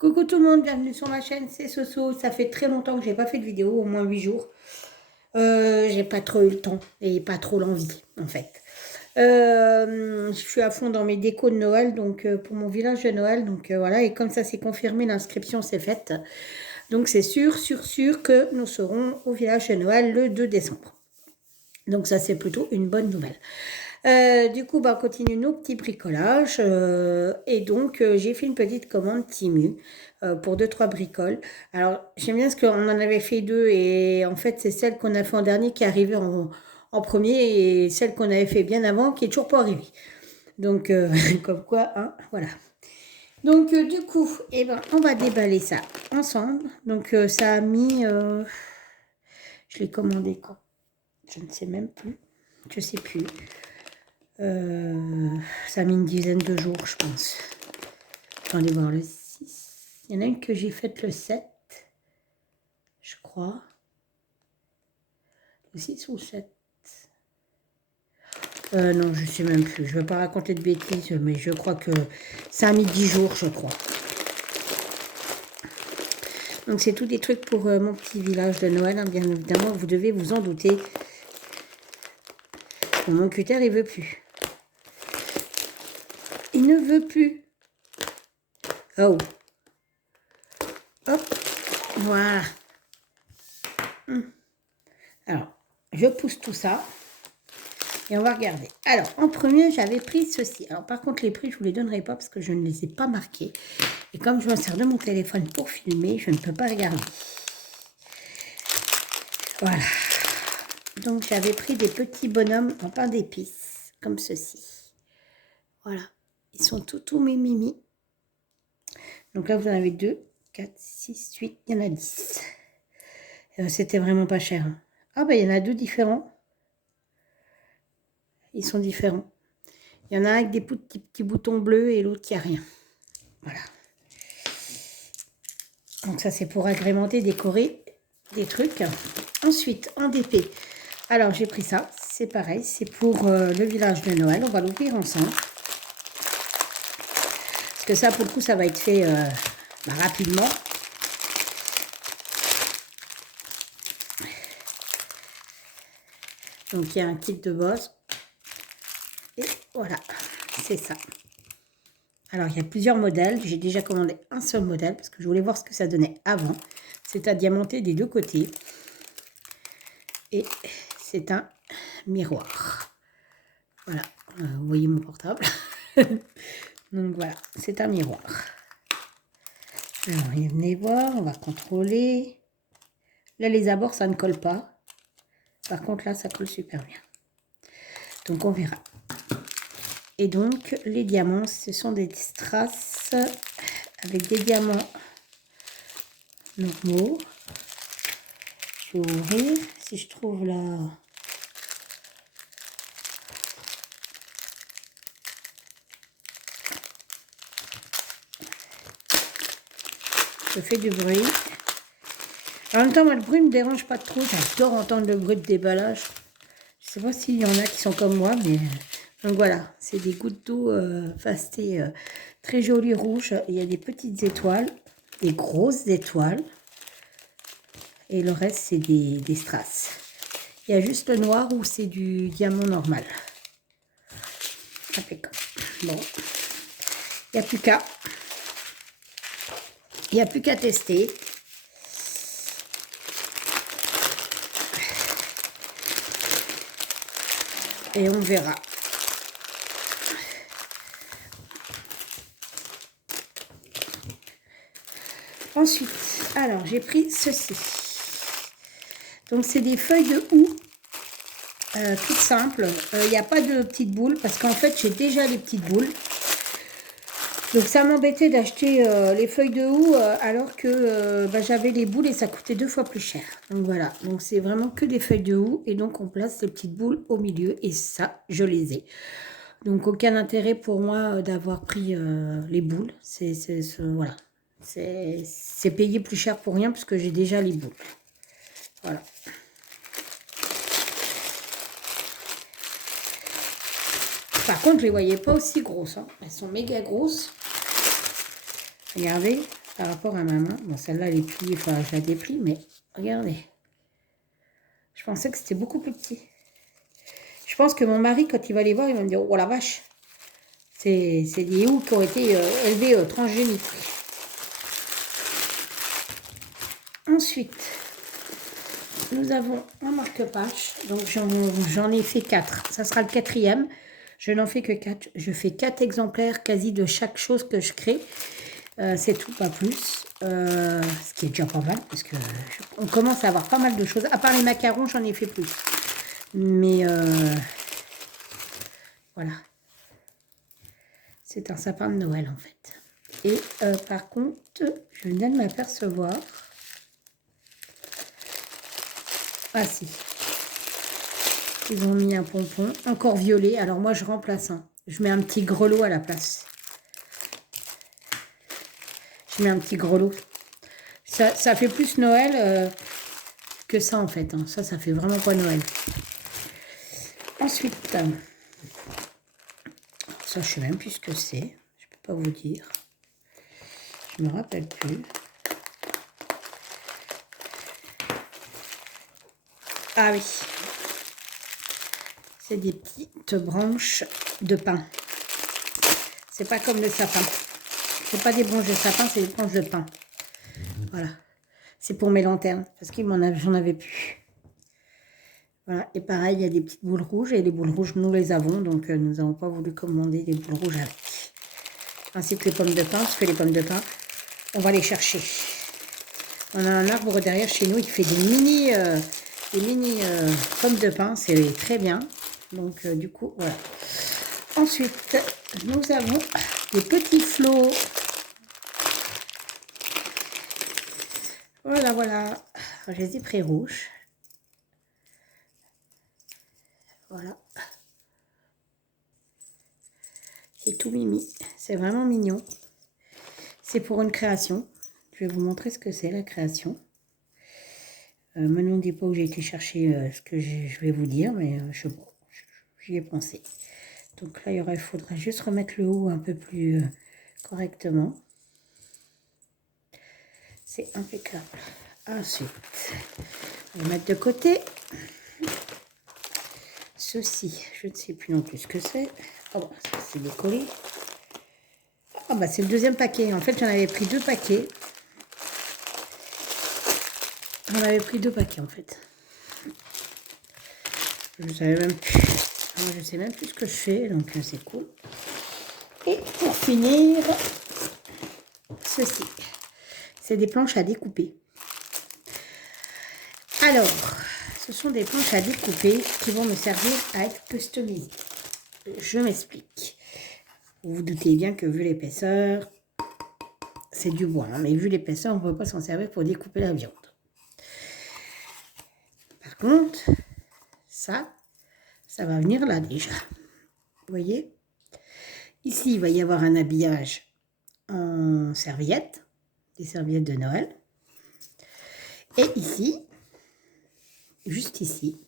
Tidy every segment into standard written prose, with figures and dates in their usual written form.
Coucou tout le monde, bienvenue sur ma chaîne, c'est Soso. Ça fait très longtemps que j'ai pas fait de vidéo, au moins 8 jours. J'ai pas trop eu le temps et pas trop l'envie en fait. Je suis à fond dans mes décos de Noël, donc pour mon village de Noël, donc voilà. Et comme ça c'est confirmé, l'inscription s'est faite. Donc c'est sûr que nous serons au village de Noël le 2 décembre. Donc ça c'est plutôt une bonne nouvelle. Du coup, on continue nos petits bricolages. Et donc, j'ai fait une petite commande Temu pour 2-3 bricoles. Alors, j'aime bien parce qu'on en avait fait 2 et en fait, c'est celle qu'on a fait en dernier qui est arrivée en premier et celle qu'on avait fait bien avant qui est toujours pas arrivée. Donc, comme quoi, hein, voilà. Donc, du coup, eh ben, on va déballer ça ensemble. Donc, ça a mis... je l'ai commandé quand? Je ne sais même plus. Je sais plus. Ça a mis une dizaine de jours, je pense. Attendez voir le 6. Il y en a une que j'ai faite le 7, je crois. Le 6 ou le 7. Non, je ne sais même plus. Je ne veux pas raconter de bêtises, mais je crois que ça a mis 10 jours, je crois. Donc, c'est tout des trucs pour mon petit village de Noël, hein, bien évidemment. Vous devez vous en douter. Bon, mon cutter, il veut plus. Il ne veut plus. Oh. Hop. Voilà. Alors, je pousse tout ça. Et on va regarder. Alors, en premier, j'avais pris ceci. Alors, par contre, les prix, je ne vous les donnerai pas parce que je ne les ai pas marqués. Et comme je me sers de mon téléphone pour filmer, je ne peux pas regarder. Voilà. Donc, j'avais pris des petits bonhommes en pain d'épices, comme ceci. Voilà. Ils sont tout mimi. Donc là, vous en avez 2, 4, 6, 8. Il y en a 10. C'était vraiment pas cher. Hein. Ah, ben, il y en a 2 différents. Ils sont différents. Il y en a un avec des petits boutons bleus et l'autre qui a rien. Voilà. Donc ça, c'est pour agrémenter, décorer des trucs. Ensuite, en DP. Alors, j'ai pris ça. C'est pareil. C'est pour le village de Noël. On va l'ouvrir ensemble. Parce que ça, pour le coup, ça va être fait rapidement. Donc, il y a un kit de base. Et voilà, c'est ça. Alors, il y a plusieurs modèles. J'ai déjà commandé un seul modèle parce que je voulais voir ce que ça donnait avant. C'est à diamanter des deux côtés. Et c'est un miroir. Voilà, vous voyez mon portable. Donc voilà, c'est un miroir. Alors, venez voir, on va contrôler. Là, les abords, ça ne colle pas. Par contre, là, ça colle super bien. Donc, on verra. Et donc, les diamants, ce sont des strass avec des diamants normaux. Je vais ouvrir. Si je trouve là... Je fais du bruit. En même temps, moi, le bruit ne me dérange pas trop. J'adore entendre le bruit de déballage. Je ne sais pas s'il y en a qui sont comme moi, mais... Donc voilà, c'est des gouttes d'eau fasté très jolies rouges. Il y a des petites étoiles, des grosses étoiles. Et le reste, c'est des strass. Il y a juste le noir où c'est du diamant normal. Impeccable. Bon, il n'y a plus qu'à. Il n'y a plus qu'à tester. Et on verra. Ensuite, alors j'ai pris ceci. Donc c'est des feuilles de houx. Toutes simples. Il n'y a pas de petites boules parce qu'en fait j'ai déjà les petites boules. Donc ça m'embêtait d'acheter les feuilles de houx alors que j'avais les boules et ça coûtait 2 fois plus cher. Donc voilà, donc c'est vraiment que des feuilles de houx et donc on place les petites boules au milieu et ça, je les ai. Donc aucun intérêt pour moi d'avoir pris les boules. Voilà, c'est payer plus cher pour rien parce que j'ai déjà les boules. Voilà. Par contre, je ne les voyais pas aussi grosses. Hein. Elles sont méga grosses. Regardez. par rapport à ma main. Bon, celle-là, elle est pliée, enfin, je la déplie, mais regardez. Je pensais que c'était beaucoup plus petit. Je pense que mon mari, quand il va les voir, il va me dire, oh la vache, c'est des houes qui ont été élevés transgéniques. Ensuite, nous avons un marque-page. Donc, j'en ai fait 4. Ça sera le 4e. Je n'en fais que 4. Je fais 4 exemplaires quasi de chaque chose que je crée. C'est tout, pas plus. Ce qui est déjà pas mal, parce que on commence à avoir pas mal de choses. À part les macarons, j'en ai fait plus. Mais voilà. C'est un sapin de Noël, en fait. Et par contre, je viens de m'apercevoir... Ah si. Ils ont mis un pompon, encore violet. Alors moi, je remplace un. Je mets un petit grelot à la place. Je mets un petit grelot. Ça fait plus Noël que ça, en fait. Hein. Ça fait vraiment pas Noël. Ensuite, ça, je sais même plus ce que c'est. Je peux pas vous dire. Je me rappelle plus. Ah oui. C'est des petites branches de pin. C'est pas comme le sapin. C'est pas des branches de sapin, c'est des branches de pin. Voilà. C'est pour mes lanternes, parce que j'en avais plus. Voilà. Et pareil, il y a des petites boules rouges, et les boules rouges, nous les avons, donc nous n'avons pas voulu commander des boules rouges avec. Ainsi que les pommes de pin, parce que les pommes de pin, on va les chercher. On a un arbre derrière chez nous, il fait des mini pommes de pin, c'est très bien. Donc du coup, voilà. Ensuite, nous avons des petits flots. Voilà, voilà. Je les ai pris rouges. Voilà. C'est tout mimi. C'est vraiment mignon. C'est pour une création. Je vais vous montrer ce que c'est, la création. Maintenant, ne dis pas où j'ai été chercher ce que je vais vous dire, mais j'y ai pensé. Donc là, il faudra juste remettre le haut un peu plus correctement. C'est impeccable. Ensuite, on va mettre de côté. Ceci, je ne sais plus non plus ce que c'est. Oh, ça c'est décollé. Ah bah c'est le 2e paquet. En fait, j'en avais pris 2 paquets. J'en avais pris 2 paquets en fait. Je savais même plus. Je sais même plus ce que je fais, donc c'est cool. Et pour finir, ceci. C'est des planches à découper. Alors, ce sont des planches à découper qui vont me servir à être customisées. Je m'explique. Vous vous doutez bien que vu l'épaisseur, c'est du bois. Hein, mais vu l'épaisseur, on ne peut pas s'en servir pour découper la viande. Par contre, ça va venir là déjà. Vous voyez? Ici, il va y avoir un habillage en serviette, des serviettes de Noël. Et ici, juste ici,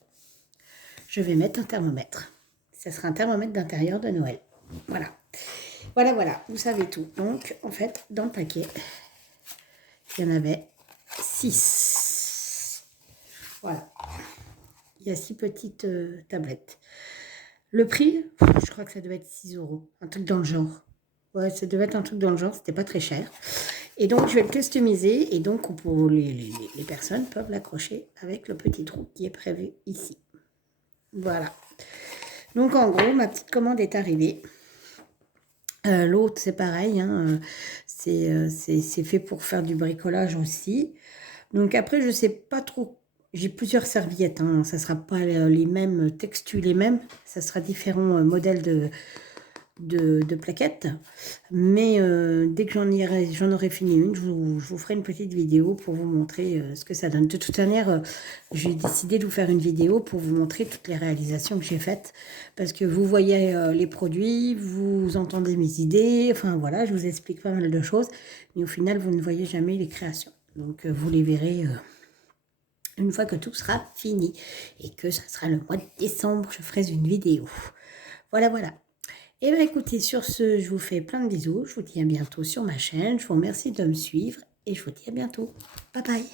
je vais mettre un thermomètre. Ça sera un thermomètre d'intérieur de Noël. Voilà. Voilà, voilà. Vous savez tout. Donc, en fait, dans le paquet, il y en avait 6. Voilà. Il y a 6 petites tablettes. Le prix, je crois que ça devait être 6 €. Un truc dans le genre. Ouais, ça devait être un truc dans le genre. C'était pas très cher. Et donc, je vais le customiser. Et donc, pour les personnes peuvent l'accrocher avec le petit trou qui est prévu ici. Voilà. Donc, en gros, ma petite commande est arrivée. L'autre, c'est pareil. Hein, c'est fait pour faire du bricolage aussi. Donc, après, je sais pas trop. J'ai plusieurs serviettes. Hein, ça sera pas les mêmes textules, les mêmes. Ça sera différents modèles de plaquettes. Mais dès que j'en aurai fini une, je vous ferai une petite vidéo pour vous montrer ce que ça donne. De toute manière, j'ai décidé de vous faire une vidéo pour vous montrer toutes les réalisations que j'ai faites. Parce que vous voyez les produits, vous entendez mes idées. Enfin voilà, je vous explique pas mal de choses. Mais au final, vous ne voyez jamais les créations. Donc vous les verrez une fois que tout sera fini. Et que ça sera le mois de décembre, je ferai une vidéo. Voilà, voilà. Et bien écoutez, sur ce, je vous fais plein de bisous. Je vous dis à bientôt sur ma chaîne. Je vous remercie de me suivre et je vous dis à bientôt. Bye bye.